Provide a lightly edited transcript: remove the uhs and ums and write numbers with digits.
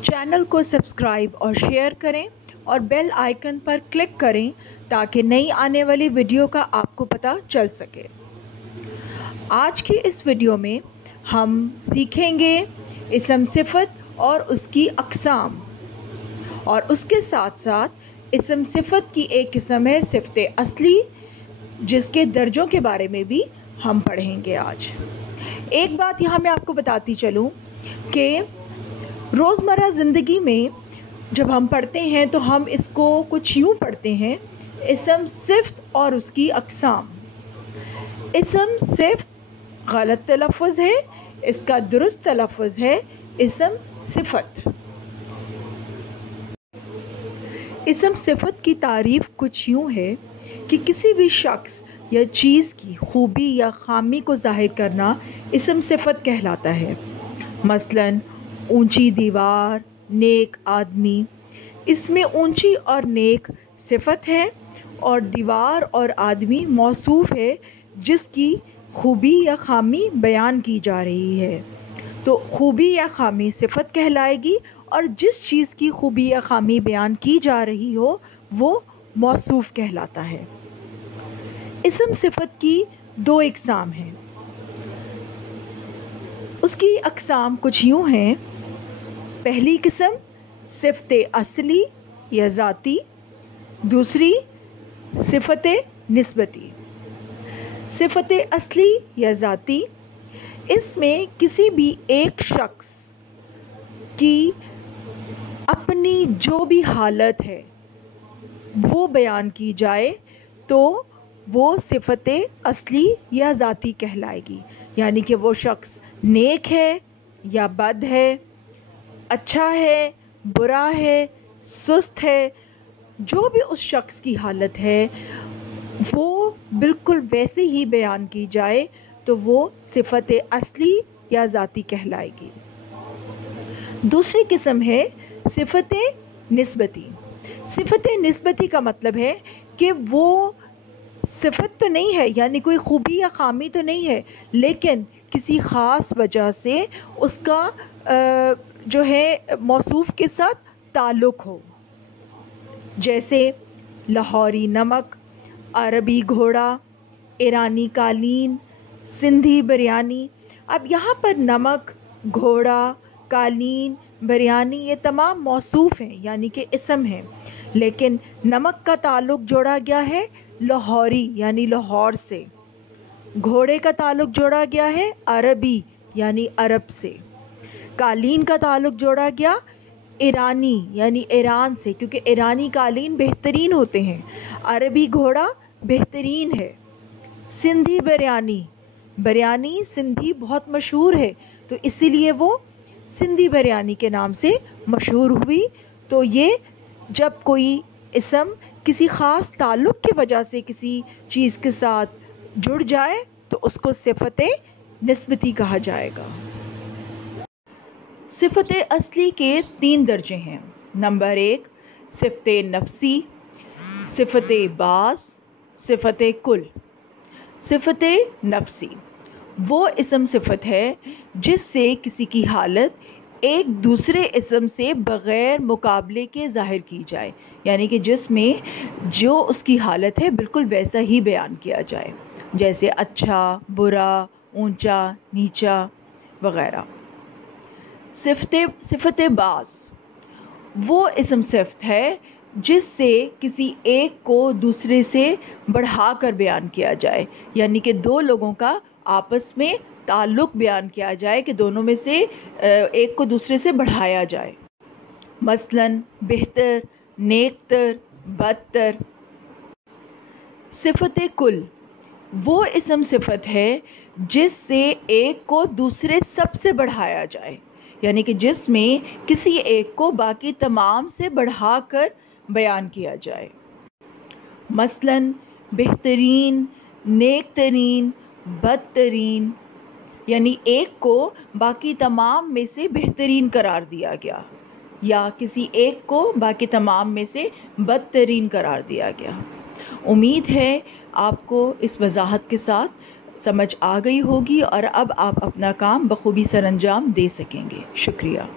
Channel को subscribe और share करें और बेल आइकन पर क्लिक करें ताकि नई आने वाली वीडियो का आपको पता चल सके। आज की इस वीडियो में हम सीखेंगे इसम सिफत और उसकी अक़साम, और उसके साथ साथ इसम सिफत की एक किस्म है सिफत असली, जिसके दर्जों के बारे में भी हम पढ़ेंगे आज। एक बात यहाँ मैं आपको बताती चलूँ कि रोज़मर्रा ज़िंदगी में जब हम पढ़ते हैं तो हम इसको कुछ यूँ पढ़ते हैं, इसम सिफत और उसकी अक़साम। इसम सिफत गलत तलफ़्फ़ुज़ है, इसका दुरुस्त तलफ़्फ़ुज़ है इसम सिफत। इसम सिफत की तारीफ़ कुछ यूँ है कि किसी भी शख्स या चीज़ की खूबी या ख़ामी को ज़ाहिर करना इसम सिफत कहलाता है। मसलन ऊंची दीवार, नेक आदमी। इसमें ऊंची और नेक सिफत है और दीवार और आदमी मौसूफ़ है जिसकी खूबी या ख़ामी बयान की जा रही है, तो खूबी या ख़ामी सिफत कहलाएगी, और जिस चीज़ की खूबी या ख़ामी बयान की जा रही हो वो मौसूफ़ कहलाता है। इसम सिफत की दो इक़साम हैं। उसकी अक़साम कुछ यूँ हैं। पहली किस्म सिफत असली या ज़ाती, दूसरी सिफत निस्बती। सिफत असली या ज़ाती, इसमें किसी भी एक शख्स की अपनी जो भी हालत है वो बयान की जाए तो वो सिफत असली या ज़ाती कहलाएगी। यानी कि वो शख्स नेक है या बद है, अच्छा है, बुरा है, सुस्त है, जो भी उस शख्स की हालत है वो बिल्कुल वैसे ही बयान की जाए तो वो सिफत असली या ज़ाती कहलाएगी। दूसरी किस्म है सिफत निस्बती। सिफत निस्बती का मतलब है कि वो सिफत तो नहीं है, यानी कोई खूबी या ख़ामी तो नहीं है, लेकिन किसी ख़ास वजह से उसका जो है मौसूफ़ के साथ ताल्लुक़ हो। जैसे लाहौरी नमक, अरबी घोड़ा, ईरानी कालीन, सिंधी बिरयानी। अब यहाँ पर नमक, घोड़ा, कालीन, बिरयानी ये तमाम मौसूफ़ हैं, यानी कि इसम हैं, लेकिन नमक का ताल्लुक़ जोड़ा गया है लाहौरी यानी लाहौर से, घोड़े का ताल्लुक़ जोड़ा गया है अरबी यानी अरब से, कालीन का ताल्लुक़ जोड़ा गया ईरानी यानी ईरान से, क्योंकि ईरानी कालीन बेहतरीन होते हैं, अरबी घोड़ा बेहतरीन है। सिंधी बिरयानी, बिरयानी सिंधी बहुत मशहूर है तो इसीलिए वो सिंधी बिरयानी के नाम से मशहूर हुई। तो ये जब कोई इसम किसी ख़ास ताल्लुक़ की वजह से किसी चीज़ के साथ जुड़ जाए तो उसको सिफत निस्बती कहा जाएगा। सिफत असली के 3 दर्जे हैं। नंबर 1 सिफत नफ्सी, सिफत बाज़, सिफत कुल। सिफत नफ्सी वो इसम सिफत है जिससे किसी की हालत एक दूसरे इसम से बग़ैर मुकाबले के ज़ाहिर की जाए, यानी कि जिसमें जो उसकी हालत है बिल्कुल वैसा ही बयान किया जाए, जैसे अच्छा, बुरा, ऊंचा, नीचा वग़ैरह। सिफत बाज़ वो इसम सिफत है जिससे किसी एक को दूसरे से बढ़ाकर बयान किया जाए, यानी कि दो लोगों का आपस में ताल्लुक़ बयान किया जाए कि दोनों में से एक को दूसरे से बढ़ाया जाए। मसलन बेहतर, नेकतर, बदतर। सिफत कुल वो इसम सिफत है जिससे एक को दूसरे सबसे बढ़ाया जाए, यानी कि जिसमें किसी एक को बाकी तमाम से बढ़ाकर बयान किया जाए। मसलन बेहतरीन, नेकतरीन, बदतरीन, यानी एक को बाकी तमाम में से बेहतरीन करार दिया गया या किसी एक को बाकी तमाम में से बदतरीन करार दिया गया। उम्मीद है आपको इस वजाहत के साथ समझ आ गई होगी और अब आप अपना काम बखूबी सरअंजाम दे सकेंगे। शुक्रिया।